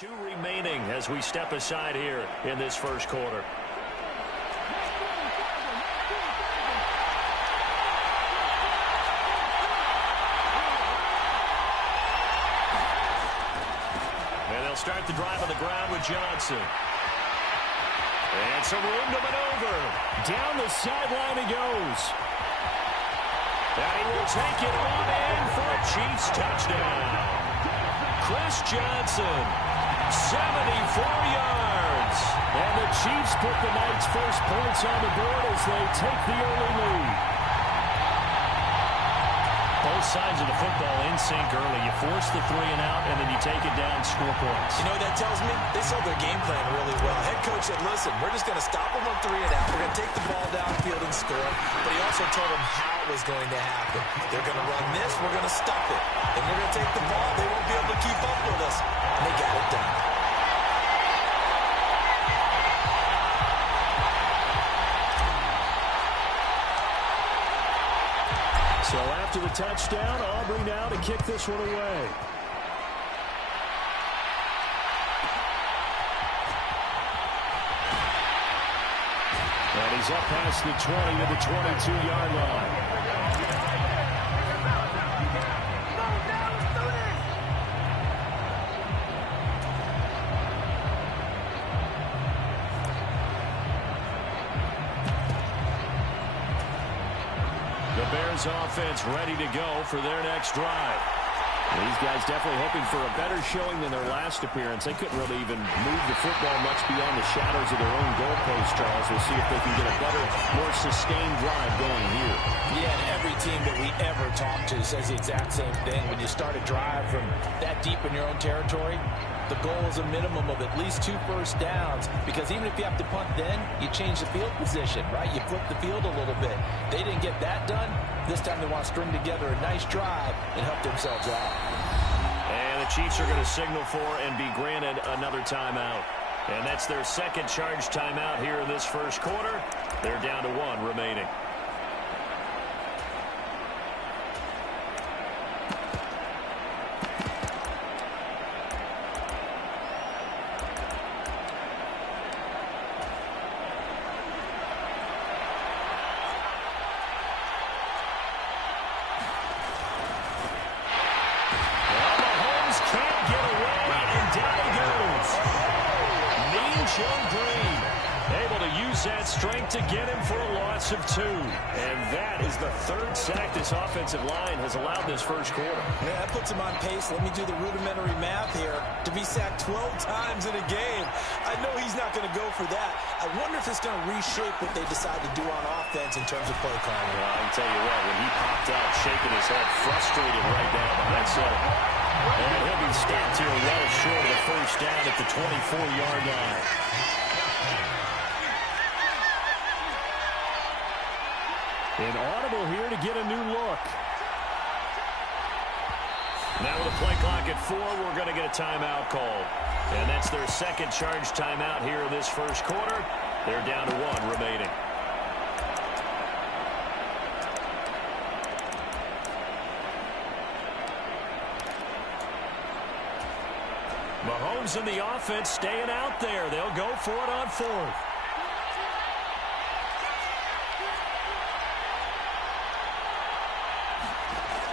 2 remaining as we step aside here in this first quarter. And they'll start the drive on the ground with Johnson. And some room to maneuver. Down the sideline he goes. And he will take it on in for a Chiefs touchdown. Chris Johnson, 74 yards. And the Chiefs put the night's first points on the board as they take the early lead. Both sides of the football in sync early. You force the 3 and out, and then you take it down, score points. You know what that tells me? They saw their game plan really well. Head coach said, listen, we're just going to stop them on 3 and out. We're going to take the ball downfield and score. But he also told them how it was going to happen. They're going to run this. We're going to stop it. And we're going to take the ball. They won't be able to keep up with us. And they got it done. So after the touchdown, Aubrey now to kick this one away. And he's up past the 20 to the 22-yard line. Offense ready to go for their next drive. These guys definitely hoping for a better showing than their last appearance. They couldn't really even move the football much beyond the shadows of their own goalpost, Charles. We'll see if they can get a better, more sustained drive going here. Yeah, and every team that we ever talk to says the exact same thing. When you start a drive from that deep in your own territory, the goal is a minimum of at least 2 first downs, because even if you have to punt then, you change the field position, right? You flip the field a little bit. They didn't get that done. This time they want to string together a nice drive and help themselves out. And the Chiefs are going to signal for and be granted another timeout. And that's their second charge timeout here in this first quarter. They're down to 1 remaining. To get him for a loss of 2. And that is the 3rd sack this offensive line has allowed this first quarter. Yeah, that puts him on pace. Let me do the rudimentary math here. To be sacked 12 times in a game, I know he's not going to go for that. I wonder if it's going to reshape what they decide to do on offense in terms of play calling. Well, I can tell you what, when he popped out, shaking his head, frustrated right down behind center. And he'll be stopped here well short of the first down at the 24-yard line. An audible here to get a new look. Now with a play clock at 4, we're going to get a timeout called. And that's their second charge timeout here in this first quarter. They're down to 1 remaining. Mahomes and the offense staying out there. They'll go for it on 4th.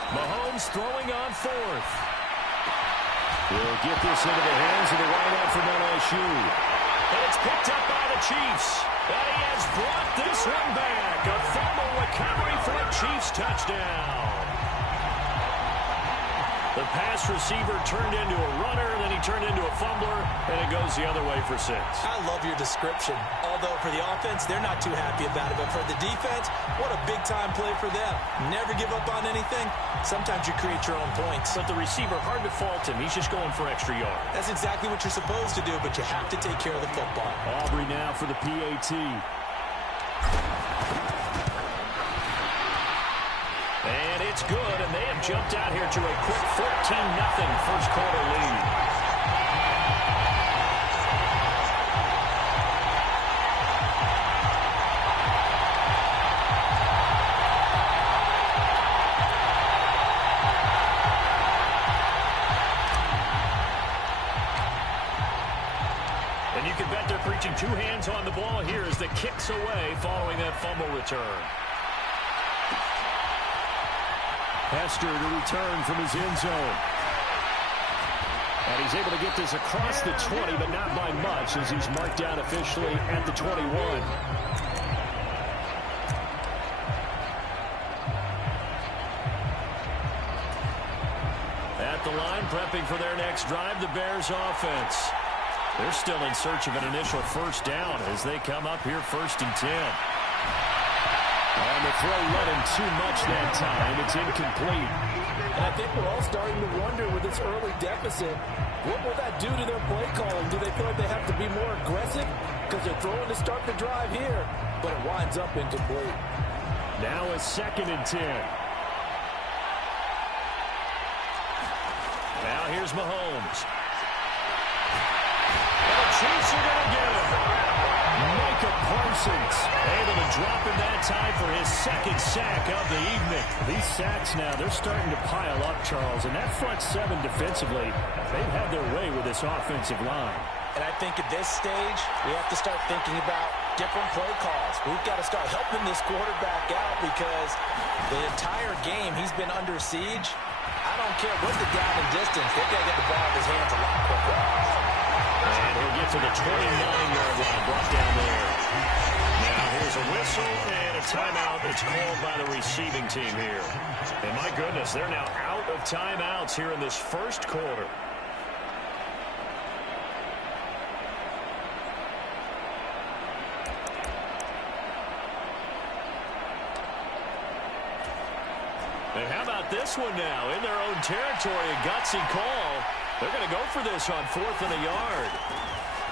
Mahomes throwing on 4th. He'll get this into the hands of the wideout from LSU. And it's picked up by the Chiefs. And he has brought this one back. A fumble recovery for a Chiefs touchdown. The pass receiver turned into a runner, then he turned into a fumbler, and it goes the other way for 6. I love your description. Although for the offense, they're not too happy about it. But for the defense, what a big-time play for them. Never give up on anything. Sometimes you create your own points. But the receiver, hard to fault him. He's just going for extra yard. That's exactly what you're supposed to do, but you have to take care of the football. Aubrey now for the PAT. And it's good, and they have jumped out here to a quick 14-0 first quarter lead. And you can bet they're preaching two hands on the ball here as the kick's away following that fumble return. Hester to return from his end zone. And he's able to get this across the 20, but not by much as he's marked down officially at the 21. At the line, prepping for their next drive, the Bears offense. They're still in search of an initial first down as they come up here 1st and 10. And the throw led him too much that time. It's incomplete. And I think we're all starting to wonder with this early deficit, what will that do to their play calling? Do they feel like they have to be more aggressive because they're throwing to start the drive here? But it winds up incomplete. Now a 2nd and 10. Now here's Mahomes. And the Chiefs are going to get him. Micah Parsons able to drop him that time for his 2nd sack of the evening. These sacks now, they're starting to pile up, Charles. And that front 7 defensively, they've had their way with this offensive line. And I think at this stage, we have to start thinking about different play calls. We've got to start helping this quarterback out because the entire game he's been under siege. I don't care what the down and distance. They've got to get the ball in his hands a lot quicker. And he'll get to the 29-yard line, brought down there. Now here's a whistle and a timeout that's called by the receiving team here. And my goodness, they're now out of timeouts here in this first quarter. And how about this one now? In their own territory, a gutsy call. They're going to go for this on 4th and a yard.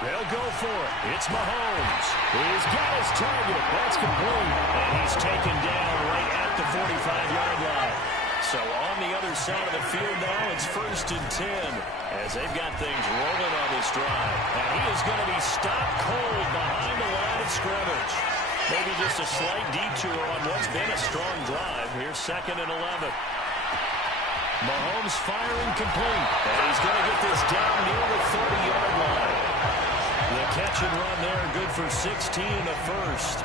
They'll go for it. It's Mahomes. He's got his target. That's complete. And he's taken down right at the 45-yard line. So on the other side of the field now, it's 1st and 10 as they've got things rolling on this drive. And he is going to be stopped cold behind the line of scrimmage. Maybe just a slight detour on what's been a strong drive. Here's 2nd and 11. Mahomes firing complete. And he's going to get this down near the 30-yard line. The catch and run there, good for 16 in the first.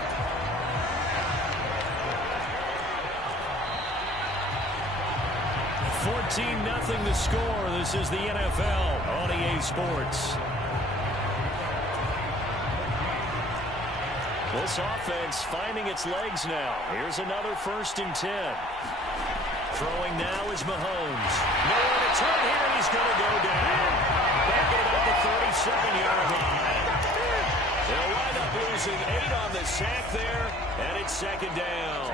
$14-0 the score. This is the NFL on EA Sports. This offense finding its legs now. Here's another 1st and 10. Throwing now is Mahomes. Nowhere to turn here, and he's going to go down. Back at about the 37-yard line. They'll wind up losing 8 on the sack there, and it's 2nd down.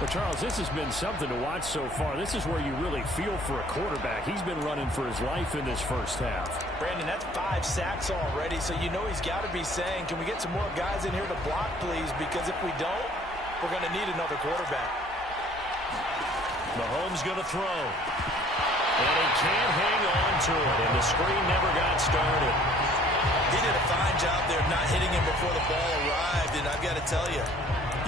Well, Charles, this has been something to watch so far. This is where you really feel for a quarterback. He's been running for his life in this first half. Brandon, that's 5 sacks already, so you know he's got to be saying, can we get some more guys in here to block, please? Because if we don't, we're going to need another quarterback. Mahomes going to throw. And he can't hang on to it, and the screen never got started. He did a fine job there not hitting him before the ball arrived, and I've got to tell you,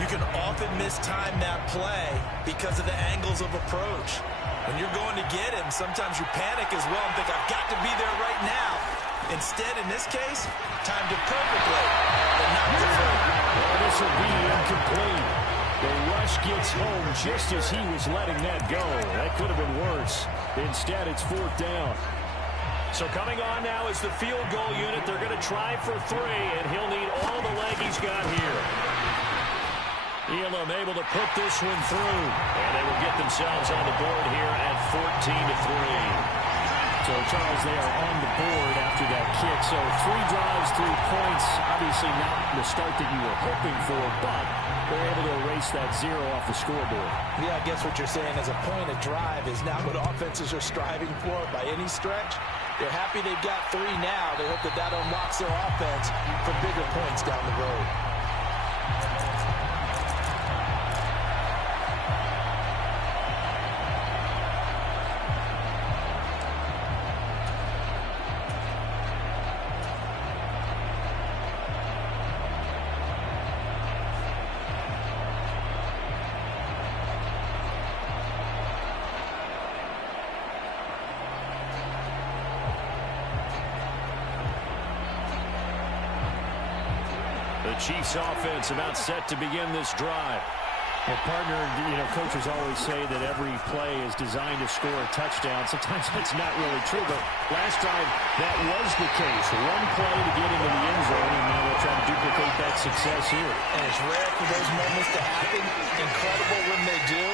you can often mistime that play because of the angles of approach. When you're going to get him, sometimes you panic as well and think, I've got to be there right now. Instead, in this case, timed it perfectly, but not perfect. Well, this will be incomplete. The rush gets home just as he was letting that go. That could have been worse. Instead, it's 4th down. So coming on now is the field goal unit. They're going to try for 3, and he'll need all the leg he's got here. Elam able to put this one through, and they will get themselves on the board here at 14-3. So, Charles, they are on the board after that kick. So 3 drives, 3 points. Obviously not the start that you were hoping for, but they're able to erase that 0 off the scoreboard. Yeah, I guess what you're saying is a point of drive is not what offenses are striving for by any stretch. They're happy they've got 3 now. They hope that that unlocks their offense for bigger points down the road. The Chiefs offense about set to begin this drive. Well, partner, coaches always say that every play is designed to score a touchdown. Sometimes that's not really true, but last drive, that was the case. One play to get into the end zone, and now they'll try to duplicate that success here. And it's rare for those moments to happen. Incredible when they do.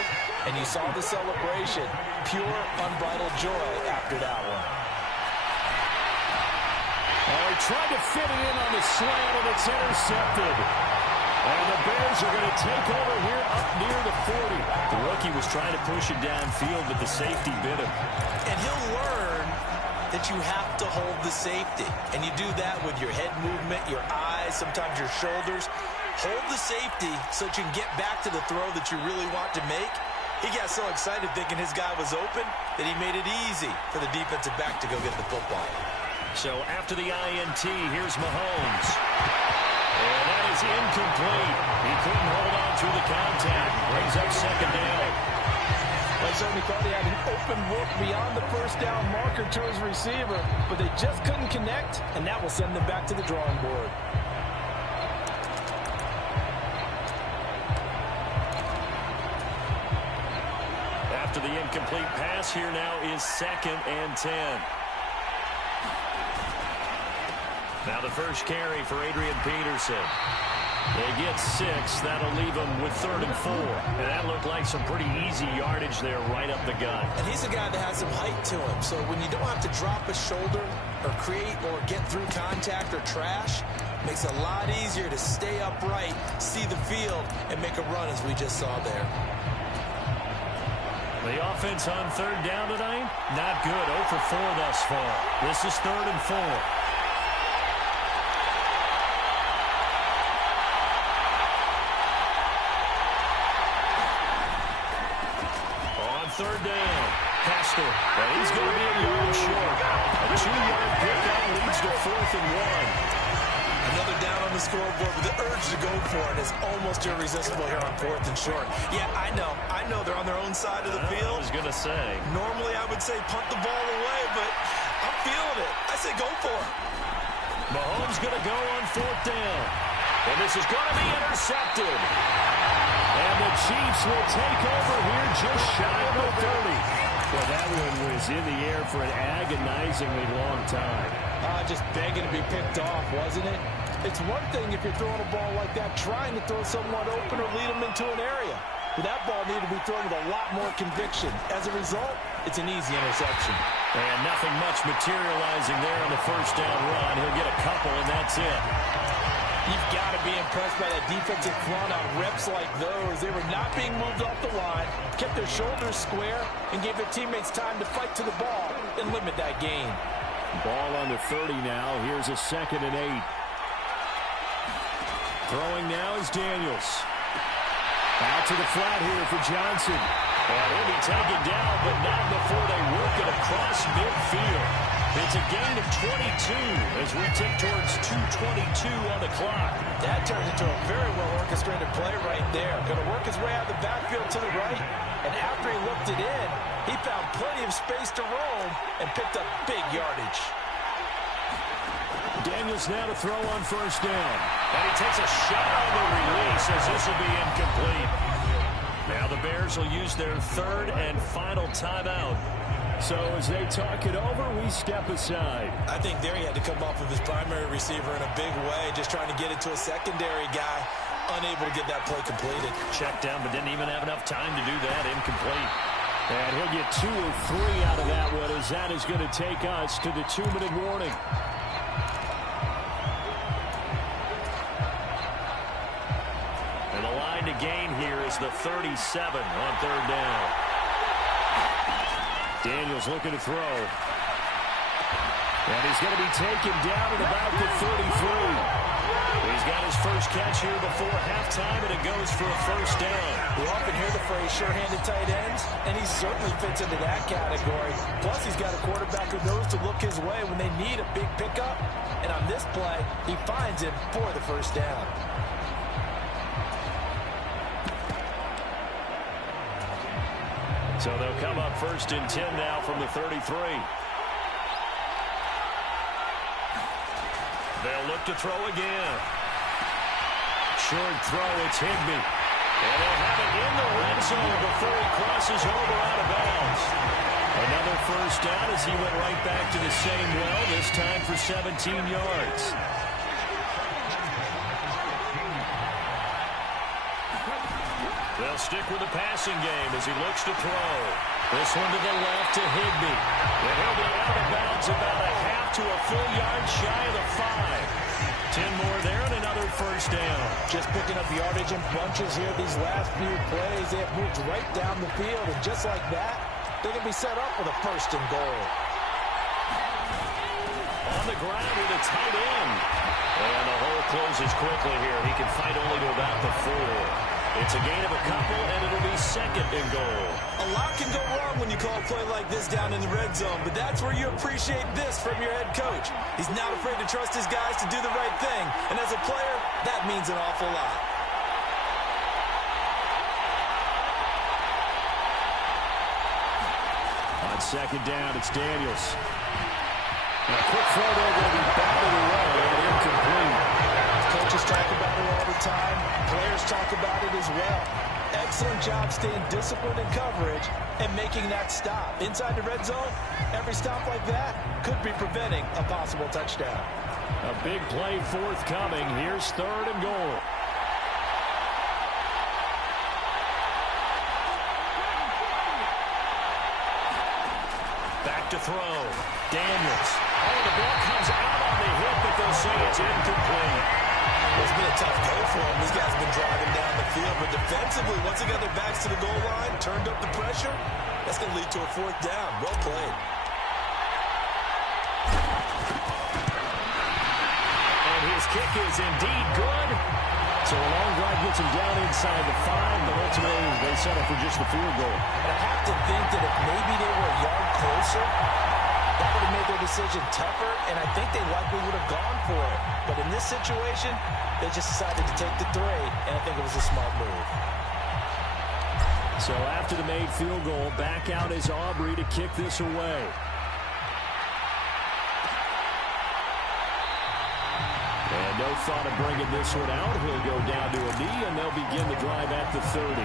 And you saw the celebration. Pure, unbridled joy after that one. Oh, he tried to fit it in on the slant, and it's intercepted. And the Bears are going to take over here up near the 40. The rookie was trying to push it downfield, but the safety bit him. And he'll learn that you have to hold the safety. And you do that with your head movement, your eyes, sometimes your shoulders. Hold the safety so that you can get back to the throw that you really want to make. He got so excited thinking his guy was open that he made it easy for the defensive back to go get the football. So after the INT, here's Mahomes. And that is incomplete. He couldn't hold on through the contact. Brings up second down. I certainly thought he had an open look beyond the first down marker to his receiver, but they just couldn't connect, and that will send them back to the drawing board. After the incomplete pass, here now is 2nd and 10. Now the first carry for Adrian Peterson. They get 6. That'll leave them with 3rd and 4. And that looked like some pretty easy yardage there right up the gut. And he's a guy that has some height to him. So when you don't have to drop a shoulder or create or get through contact or trash, makes it a lot easier to stay upright, see the field, and make a run as we just saw there. The offense on 3rd down tonight, not good. 0 for 4 thus far. This is 3rd and 4. Third down. Pastor. And he's going to be a yard short. A 2-yard pickup leads to 4th and 1. Another down on the scoreboard with the urge to go for it is almost irresistible here on 4th and short. Yeah, I know they're on their own side of the field. I was going to say. Normally I would say punt the ball away, but I'm feeling it. I say go for it. Mahomes going to go on 4th down. And this is going to be intercepted. And the Chiefs will take over here just shy of the 30. Well, that one was in the air for an agonizingly long time. Just begging to be picked off, wasn't it? It's one thing if you're throwing a ball like that, trying to throw someone open or lead them into an area. But that ball needed to be thrown with a lot more conviction. As a result, it's an easy interception. And nothing much materializing there on the first down run. He'll get a couple, and that's it. You've got to be impressed by that defensive front on reps like those. They were not being moved off the line, kept their shoulders square, and gave their teammates time to fight to the ball and limit that gain. Ball on the 30 now. Here's a 2nd and 8. Throwing now is Daniels. Out to the flat here for Johnson. And he'll be taken down, but not before they work it across midfield. It's a gain of 22 as we tick towards 2:22 on the clock. That turns into a very well-orchestrated play right there. Going to work his way out of the backfield to the right. And after he looked it in, he found plenty of space to roam and picked up big yardage. Daniels now to throw on 1st down. And he takes a shot on the release as this will be incomplete. Now the Bears will use their 3rd and final timeout. So as they talk it over, we step aside. I think there he had to come off of his primary receiver in a big way, just trying to get it to a secondary guy, unable to get that play completed. Checked down, but didn't even have enough time to do that. Incomplete. And he'll get 2 or 3 out of that one as that is going to take us to the 2-minute warning. And the line to gain here is the 37 on 3rd down. Daniels looking to throw. And he's going to be taken down at about the 33. He's got his first catch here before halftime, and it goes for a 1st down. We often hear the phrase sure-handed tight ends, and he certainly fits into that category. Plus, he's got a quarterback who knows to look his way when they need a big pickup. And on this play, he finds him for the 1st down. So they'll come up 1st and 10 now from the 33. They'll look to throw again. short throw. It's Higbee. And they'll have it in the red zone before he crosses over out of bounds. Another first down as he went right back to the same well, this time for 17 yards. They'll stick with the passing game as he looks to throw. This one to the left to Higbee. And he'll be out of bounds about a half to a full yard shy of the 5. 10 more there and another first down. Just picking up yardage in bunches here these last few plays. They have moved right down the field, and just like that, they can be set up with a first and goal. On the ground with a tight end. And the hole closes quickly here. He can fight only to about the 4. It's a gain of a couple, and it'll be second and goal. A lot can go wrong when you call a play like this down in the red zone, but that's where you appreciate this from your head coach. He's not afraid to trust his guys to do the right thing, and as a player, that means an awful lot. On second down, it's Daniels. And a quick throw there going to be batted away and incomplete. Coaches talk about it all the time. Players talk about it as well. Excellent job staying disciplined in coverage and making that stop. Inside the red zone, every stop like that could be preventing a possible touchdown. A big play forthcoming. Here's third and goal. Back to throw. Daniels. Oh, the ball comes out on the hit, but they'll say it's incomplete. It's been a tough go for them. These guys have been driving down the field, but defensively, once they got their backs to the goal line, turned up the pressure, that's going to lead to a fourth down. Well played. And his kick is indeed good. So a long drive gets him down inside the 5, but ultimately they settle for just the field goal. And I have to think that if maybe they were a yard closer, that would have made their decision tougher, and I think they likely would have gone for it. But in this situation, they just decided to take the 3, and I think it was a smart move. So after the made field goal, back out is Aubrey to kick this away. And no thought of bringing this one out. He'll go down to a knee, and they'll begin the drive at the 30.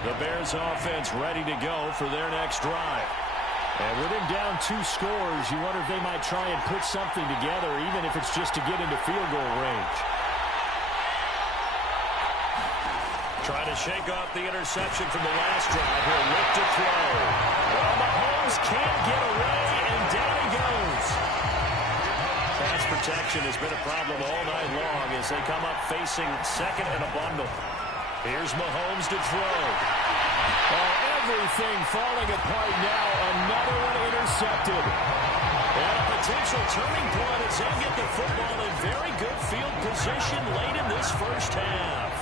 The Bears offense ready to go for their next drive. And with him down 2 scores, you wonder if they might try and put something together, even if it's just to get into field goal range. Trying to shake off the interception from the last drive. He'll look to throw. Well, Mahomes can't get away, and down he goes. Pass protection has been a problem all night long as they come up facing second and a bundle. Here's Mahomes to throw. Oh, everything falling apart now. Another one intercepted. And a potential turning point as they'll get the football in very good field position late in this first half.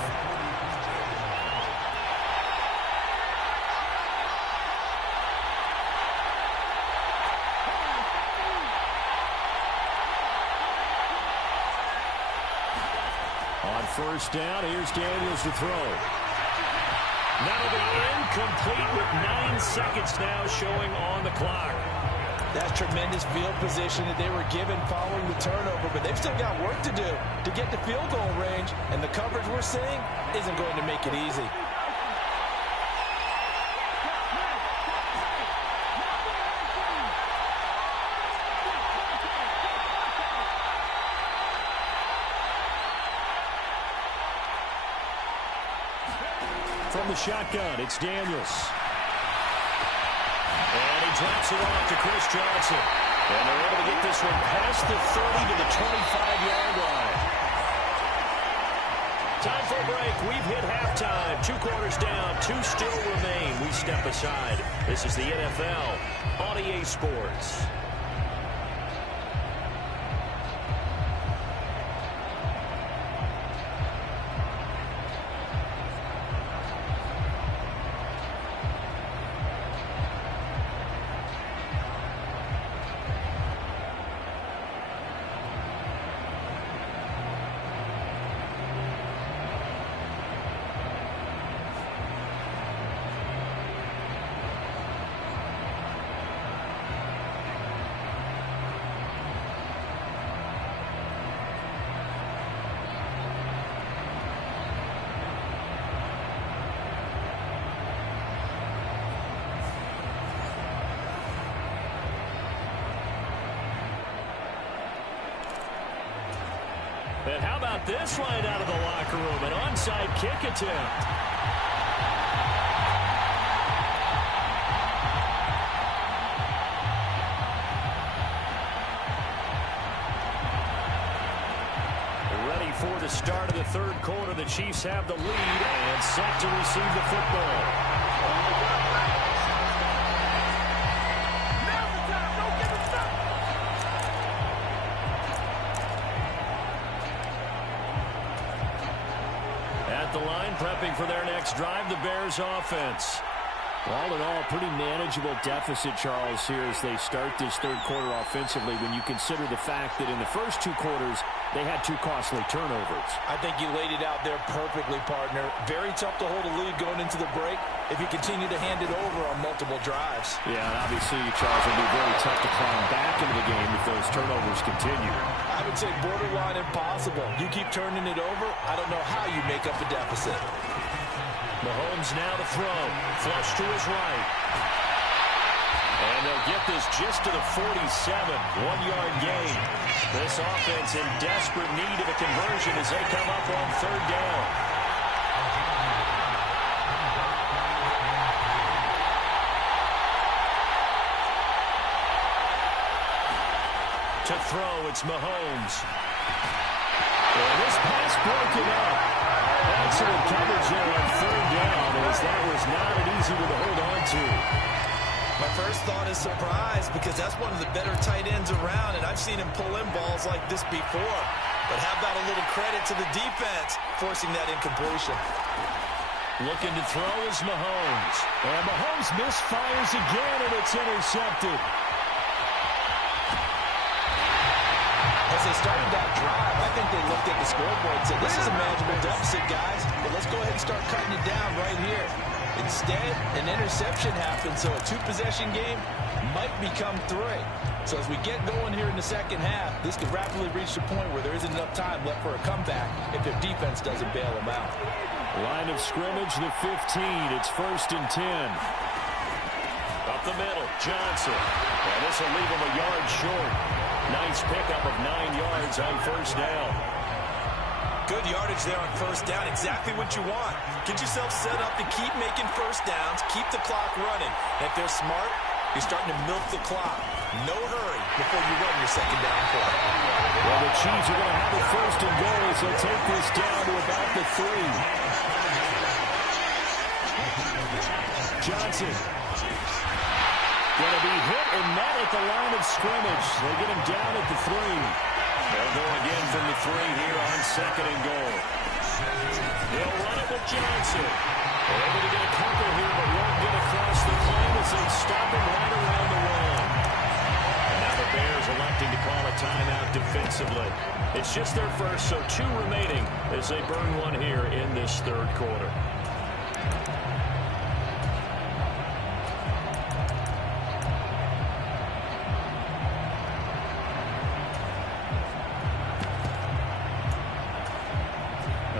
On first down, here's Daniels to throw. That'll be incomplete with 9 seconds now showing on the clock. That's tremendous field position that they were given following the turnover, but they've still got work to do to get to field goal range, and the coverage we're seeing isn't going to make it easy. From the shotgun, it's Daniels. And he drops it off to Chris Johnson. And they're able to get this one past the 30 to the 25-yard line. Time for a break. We've hit halftime. 2 quarters down. 2 still remain. We step aside. This is the NFL on EA Sports. And how about this right out of the locker room? An onside kick attempt. Ready for the start of the third quarter. The Chiefs have the lead and set to receive the football. At the line, prepping for their next drive, the Bears offense. All in all, pretty manageable deficit, Charles, here as they start this third quarter offensively when you consider the fact that in the first two quarters, they had two costly turnovers. I think you laid it out there perfectly, partner. Very tough to hold a lead going into the break if you continue to hand it over on multiple drives. Yeah, and obviously, Charles, it'll be very tough to climb back into the game if those turnovers continue. I would say borderline impossible. You keep turning it over, I don't know how you make up a deficit. Mahomes now to throw. Flush to his right. And they'll get this just to the 47. 1-yard gain. This offense in desperate need of a conversion as they come up on third down. To throw, it's Mahomes. And this pass broken up. Excellent coverage there on third down, as that was not an easy one to hold on to. My first thought is surprise, because that's one of the better tight ends around, and I've seen him pull in balls like this before. But how about a little credit to the defense forcing that incompletion? Looking to throw is Mahomes. And Mahomes misfires again, and it's intercepted. As they started that drive, I think they looked at the scoreboard and said, this is a manageable deficit, guys, but let's go ahead and start cutting it down right here. Instead, an interception happened, so a two-possession game might become three. So as we get going here in the second half, this could rapidly reach the point where there isn't enough time left for a comeback if their defense doesn't bail them out. Line of scrimmage, the 15. It's 1st and 10. Up the middle, Johnson. And this will leave him a yard short. Nice pickup of 9 yards on first down. Good yardage there on first down. Exactly what you want. Get yourself set up to keep making first downs, keep the clock running. And if they're smart, you're starting to milk the clock. No hurry before you run your second down play. Well, the Chiefs are going to have it 1st and goal, so take this down to about the 3. Johnson. Going to be hit and met at the line of scrimmage. They get him down at the 3. They'll go again from the 3 here on 2nd and goal. They'll run it with Johnson. They're able to get a couple here, but won't get across the plane as they stop him right around the one. And now the Bears electing to call a timeout defensively. It's just their first, so 2 remaining as they burn one here in this third quarter.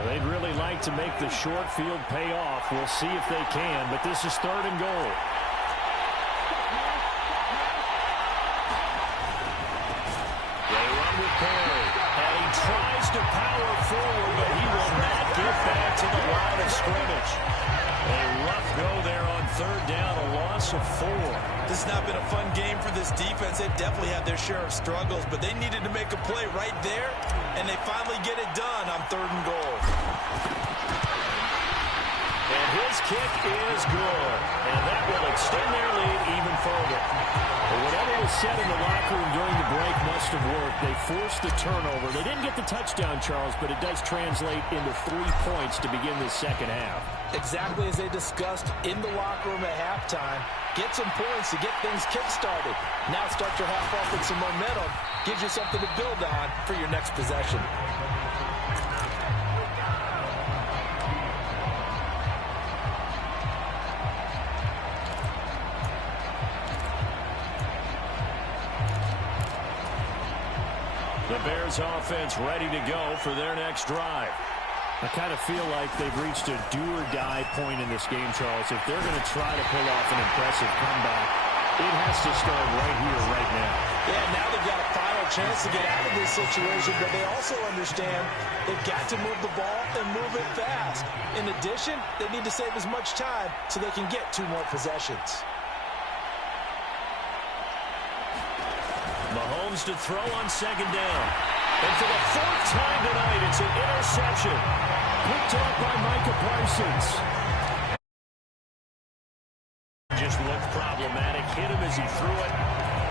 They'd really like to make the short field pay off. We'll see if they can, but this is 3rd and goal. They run with Perry, and he tries to power forward, but he will not get back to the line of scrimmage. A rough go there on 3rd down, a loss of 4. This has not been a fun game for this defense. They've definitely had their share of struggles, but they needed to make a play right there, and they finally get it done on 3rd and goal. And his kick is good, and that will extend their lead even further. But whatever was said in the locker room during the break must have worked. They forced the turnover. They didn't get the touchdown, Charles, but it does translate into 3 points to begin the second half. Exactly as they discussed in the locker room at halftime. Get some points to get things kick-started. Now start your half off with some momentum. Gives you something to build on for your next possession. The Bears offense ready to go for their next drive. I kind of feel like they've reached a do-or-die point in this game, Charles. If they're going to try to pull off an impressive comeback, It has to start right here, right now. Yeah, now they've got a final chance to get out of this situation, but they also understand they've got to move the ball and move it fast. In addition, they need to save as much time so they can get 2 more possessions. Mahomes to throw on 2nd down. And for the 4th time tonight, it's an interception. Picked up by Micah Parsons. Just looked problematic. Hit him as he threw it,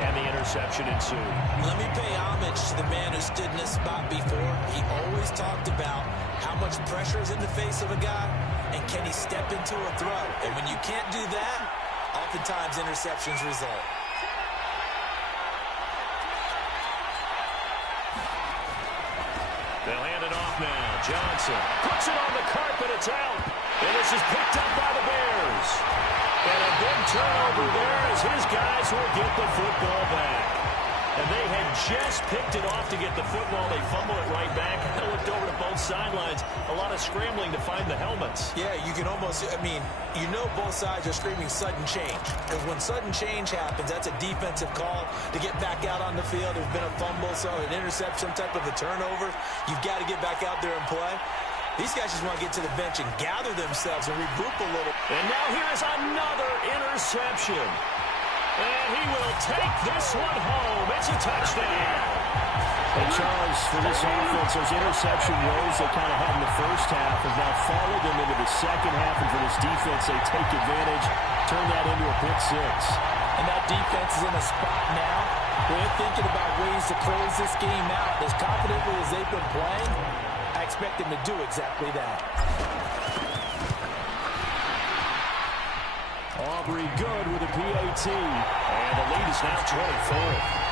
and the interception ensued. Let me pay homage to the man who stood in this spot before. He always talked about how much pressure is in the face of a guy, and can he step into a throw. And when you can't do that, oftentimes interceptions result. They'll hand it off now. Johnson puts it on the carpet. It's out. And this is picked up by the Bears. And a big turnover there as his guys will get the football back. And they had just picked it off to get the football. They fumble it right back. I looked over to both sidelines. A lot of scrambling to find the helmets. Yeah, you can almost, both sides are screaming sudden change. Because when sudden change happens, that's a defensive call to get back out on the field. There's been a fumble, so an interception, some type of a turnover. You've got to get back out there and play. These guys just want to get to the bench and gather themselves and regroup a little. And now here is another interception. And he will take this one home. It's a touchdown. And Charles, for this offense, those interception woes they kind of had in the first half have now followed them into the second half. And for this defense, they take advantage, turn that into a pick 6. And that defense is in a spot now where they're thinking about ways to close this game out. As confidently as they've been playing, I expect them to do exactly that. Aubrey good with a PAT. And the lead is now 24.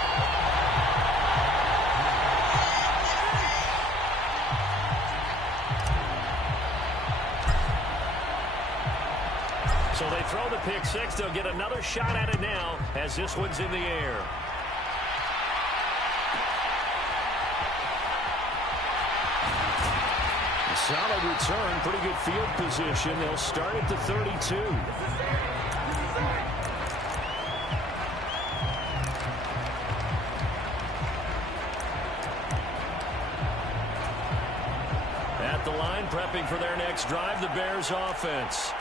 So they throw the pick 6. They'll get another shot at it now as this one's in the air. Solid return, pretty good field position. They'll start at the 32. At the line, prepping for their next drive, the Bears offense.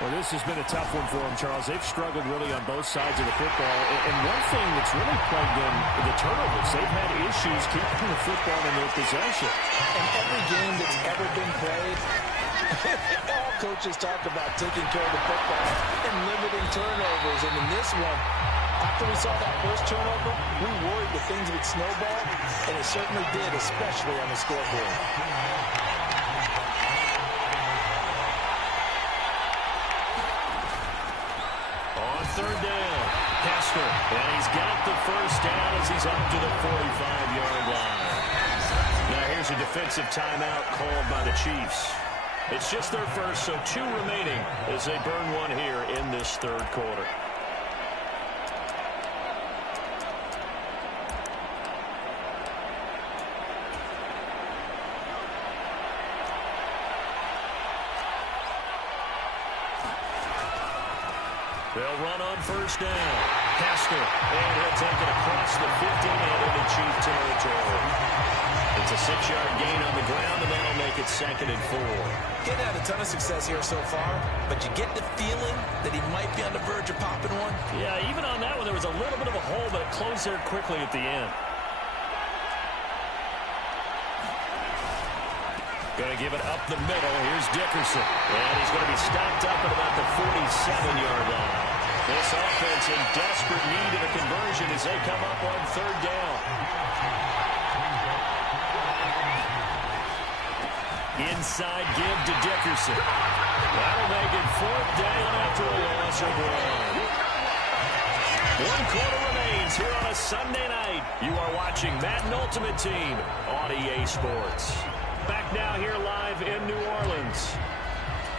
Well, this has been a tough one for them, Charles. They've struggled really on both sides of the football. And one thing that's really plagued them, the turnovers. They've had issues keeping the football in their possession. In every game that's ever been played, all coaches talk about taking care of the football and limiting turnovers. And in this one, after we saw that first turnover, we worried that things would snowball, and it certainly did, especially on the scoreboard. Third down. Hester. And he's got the first down as he's up to the 45-yard line. Now here's a defensive timeout called by the Chiefs. It's just their first, so 2 remaining as they burn one here in this third quarter. They'll run on first down. Hester, and he'll take it across the 50 and into Chief territory. It's a 6-yard gain on the ground, and that'll make it 2nd and 4. Getting had a ton of success here so far, but you get the feeling that he might be on the verge of popping one. Yeah, even on that one, there was a little bit of a hole, but it closed there quickly at the end. Going to give it up the middle. Here's Dickerson. And he's going to be stopped up at about the 47-yard line. This offense in desperate need of a conversion as they come up on third down. Inside give to Dickerson. That'll make it 4th down after a loss of 1. 1 quarter remains here on a Sunday night. You are watching Madden Ultimate Team on EA Sports. Back now here live in New Orleans.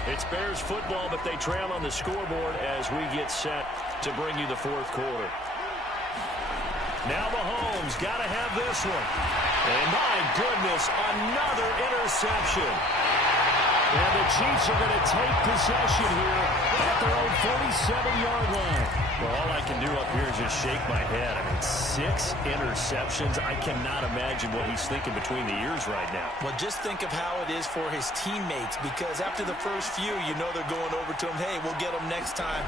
It's Bears football, but they trail on the scoreboard as we get set to bring you the 4th quarter. Now Mahomes got to have this one. And my goodness, another interception. And the Chiefs are going to take possession here at their own 47-yard line. Well, all I can do up here is just shake my head. I mean, 6 interceptions. I cannot imagine what he's thinking between the ears right now. Well, just think of how it is for his teammates, because after the first few, you know they're going over to him, hey, we'll get them next time.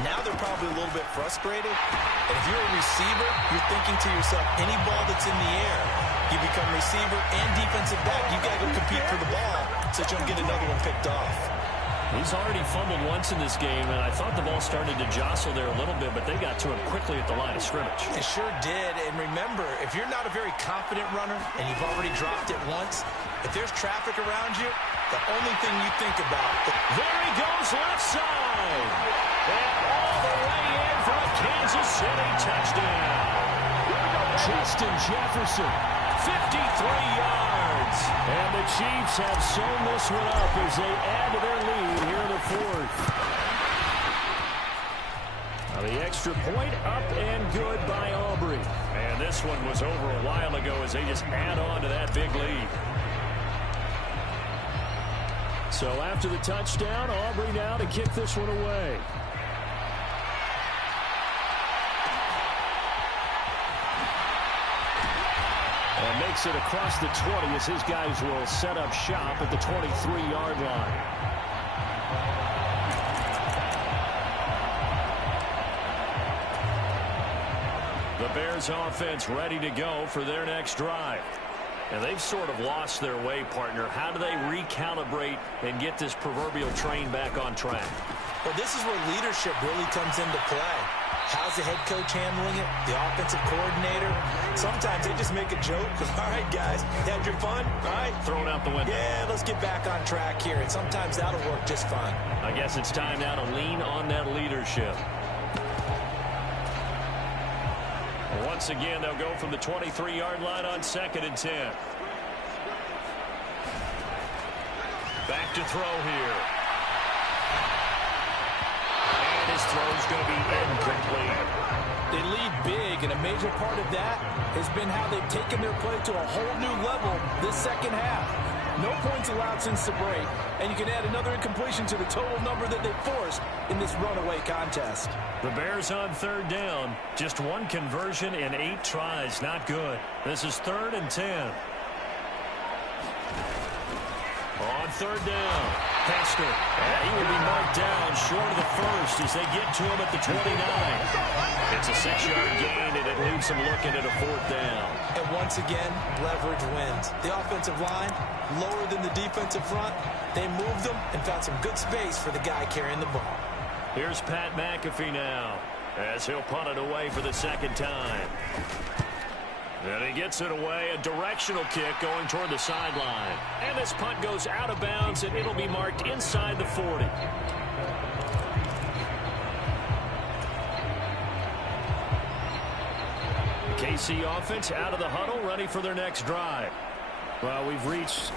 Now they're probably a little bit frustrated. And if you're a receiver, you're thinking to yourself, any ball that's in the air, you become receiver and defensive back. You got to go compete for the ball so you don't get another one picked off. He's already fumbled once in this game, and I thought the ball started to jostle there a little bit, but they got to him quickly at the line of scrimmage. It sure did. And remember, if you're not a very confident runner and you've already dropped it once, if there's traffic around you, the only thing you think about... There he goes left side. And all the way in for a Kansas City touchdown. Justin Jefferson, 53 yards. And the Chiefs have sewn this one up as they add to their lead here in the fourth. Now the extra point up and good by Aubrey. And this one was over a while ago as they just add on to that big lead. So after the touchdown, Aubrey now to kick this one away. And makes it across the 20 as his guys will set up shop at the 23-yard line. The Bears offense ready to go for their next drive. And they've sort of lost their way, partner. How do they recalibrate and get this proverbial train back on track? Well, this is where leadership really comes into play. How's the head coach handling it? The offensive coordinator? Sometimes they just make a joke. All right, guys, had your fun? All right. Throw it out the window. Yeah, let's get back on track here. And sometimes that'll work just fine. I guess it's time now to lean on that leadership. Once again, they'll go from the 23-yard line on 2nd and 10. Back to throw here. And his throw's going to be incomplete. They lead big, and a major part of that has been how they've taken their play to a whole new level this second half. No points allowed since the break, and you can add another incompletion to the total number that they forced in this runaway contest. The Bears on 3rd down. Just one conversion in 8 tries. Not good. This is 3rd and 10. On 3rd down, Hester. And he will be marked down short of the first as they get to him at the 29. It's a 6-yard gain, and it leaves them looking at a 4th down. And once again, leverage wins. The offensive line, lower than the defensive front. They moved them and found some good space for the guy carrying the ball. Here's Pat McAfee now as he'll punt it away for the 2nd time. And he gets it away, a directional kick going toward the sideline. And this punt goes out of bounds, and it'll be marked inside the 40. The KC offense out of the huddle, ready for their next drive. Well, we've reached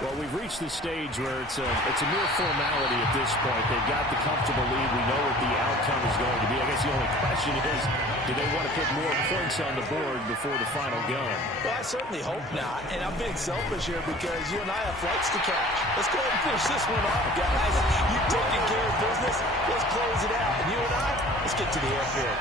the stage where it's a mere formality at this point. They've got the comfortable lead. We know what the outcome is going to be. I guess the only question is, do they want to put more points on the board before the final gun? Well, I certainly hope not. And I'm being selfish here because you and I have flights to catch. Let's go ahead and finish this one off, guys. You've taken care of business. Let's close it out. And you and I, let's get to the airport.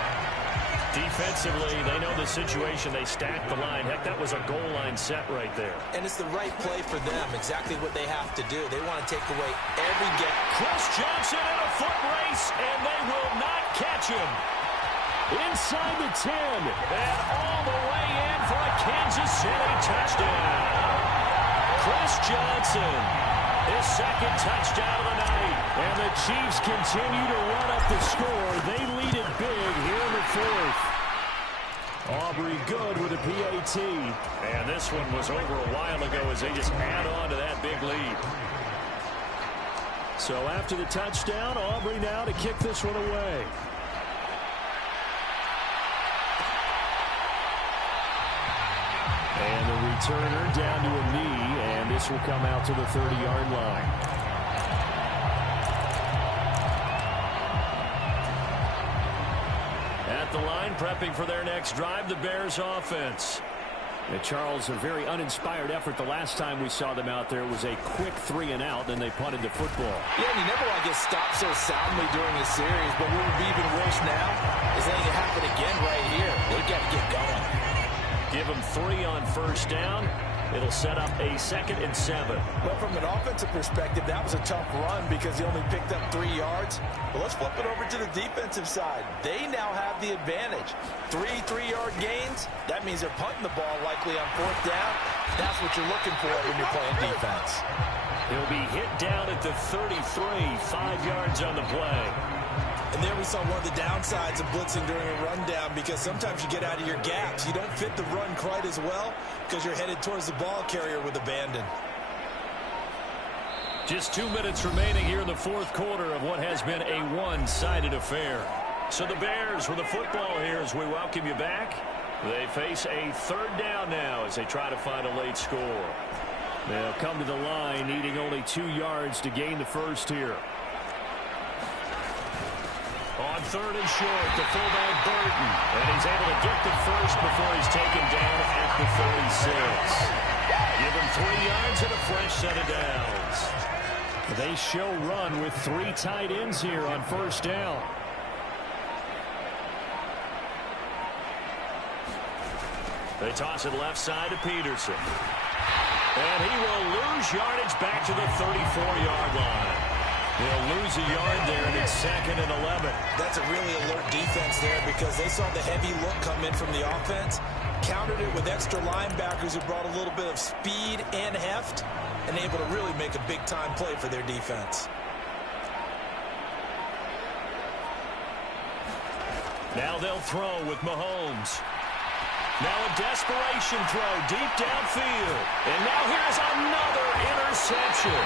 Defensively, they know the situation. They stacked the line. Heck, that was a goal line set right there. And it's the right play for them, exactly what they have to do. They want to take away every get. Chris Johnson in a foot race, and they will not catch him. Inside the 10, and all the way in for a Kansas City touchdown. Chris Johnson, his 2nd touchdown of the night. And the Chiefs continue to run up the score. They lead it big here in the 4th. Aubrey good with a PAT. And this one was over a while ago as they just add on to that big lead. So after the touchdown, Aubrey now to kick this one away. And the returner down to a knee, and this will come out to the 30-yard line. At the line, prepping for their next drive, the Bears offense. And Charles, a very uninspired effort. The last time we saw them out there was a quick 3-and-out, then they punted the football. Yeah, and you never want to get stopped so soundly during a series, but what would be even worse now is letting it happen again right here. They've got to get going. Give them 3 on first down. It'll set up a 2nd and 7. Well, from an offensive perspective, that was a tough run because he only picked up 3 yards. But let's flip it over to the defensive side. They now have the advantage. 3 3-yard gains. That means they're punting the ball likely on 4th down. That's what you're looking for when you're playing defense. He'll be hit down at the 33, 5 yards on the play. And there we saw one of the downsides of blitzing during a rundown because sometimes you get out of your gaps. You don't fit the run quite as well because you're headed towards the ball carrier with abandon. Just 2 minutes remaining here in the 4th quarter of what has been a one-sided affair. So the Bears with the football here as we welcome you back. They face a 3rd down now as they try to find a late score. They'll come to the line needing only 2 yards to gain the first here. On 3rd and short, the fullback Burton. And he's able to get the first before he's taken down at the 36. Give him 3 yards and a fresh set of downs. They show run with 3 tight ends here on first down. They toss it left side to Peterson. And he will lose yardage back to the 34-yard line. They'll lose a yard there, and it's 2nd and 11. That's a really alert defense there because they saw the heavy look come in from the offense, countered it with extra linebackers who brought a little bit of speed and heft, and able to really make a big-time play for their defense. Now they'll throw with Mahomes. Now a desperation throw deep downfield. And now here's another interception.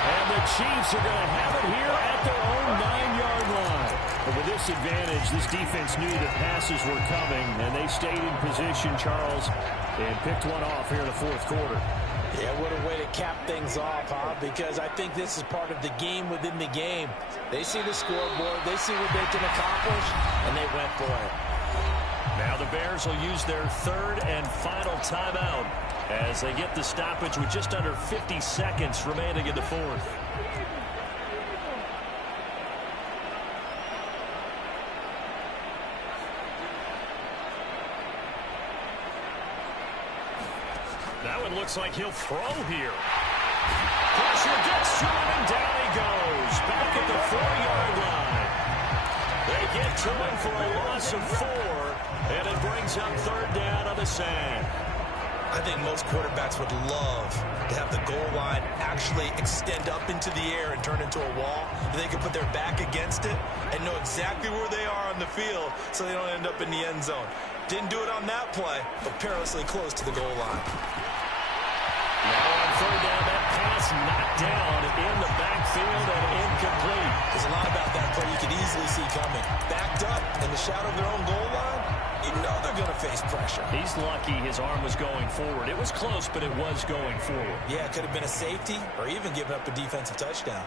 And the Chiefs are going to have it here at their own 9-yard line. But with this advantage, this defense knew that passes were coming, and they stayed in position, Charles, and picked one off here in the 4th quarter. Yeah, what a way to cap things off, huh? Because I think this is part of the game within the game. They see the scoreboard, they see what they can accomplish, and they went for it. Now the Bears will use their 3rd and final timeout as they get the stoppage with just under 50 seconds remaining in the 4th. That one looks like he'll throw here. Pressure gets to him, and down he goes. Back at the 4-yard line. They get to him for a loss of 4, and it brings up 3rd down on the sand. I think most quarterbacks would love to have the goal line actually extend up into the air and turn into a wall. They can put their back against it and know exactly where they are on the field so they don't end up in the end zone. Didn't do it on that play, but perilously close to the goal line. Now on 3rd down, that pass knocked down in the backfield and incomplete. There's a lot about that play you could easily see coming. Backed up in the shadow of their own goal line, you know they're going to face pressure. He's lucky his arm was going forward. It was close, but it was going forward. Yeah, it could have been a safety or even given up a defensive touchdown.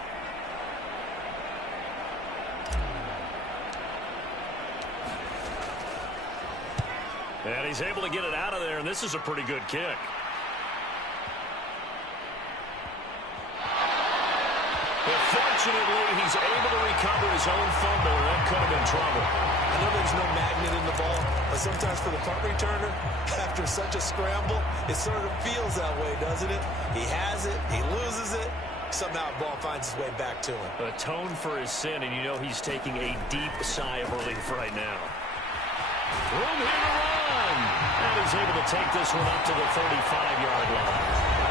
And he's able to get it out of there, and this is a pretty good kick. But fortunately, he's able to recover his own fumble, and that could have been trouble. I know there's no magnet in the ball, but sometimes for the punt returner, after such a scramble, it sort of feels that way, doesn't it? He has it, he loses it, somehow the ball finds its way back to him. Atone for his sin, and you know he's taking a deep sigh of relief right now. Room here to run. And he's able to take this one up to the 35-yard line.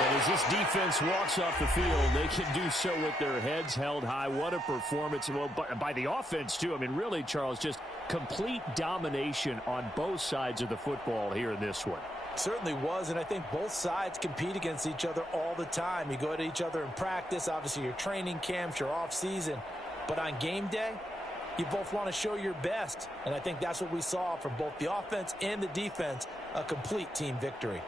And as this defense walks off the field, they can do so with their heads held high. What a performance. Well, by the offense, too. I mean, really, Charles, just complete domination on both sides of the football here in this one. Certainly was, and I think both sides compete against each other all the time. You go at each other in practice, obviously your training camps, your off-season. But on game day, you both want to show your best. And I think that's what we saw from both the offense and the defense, a complete team victory.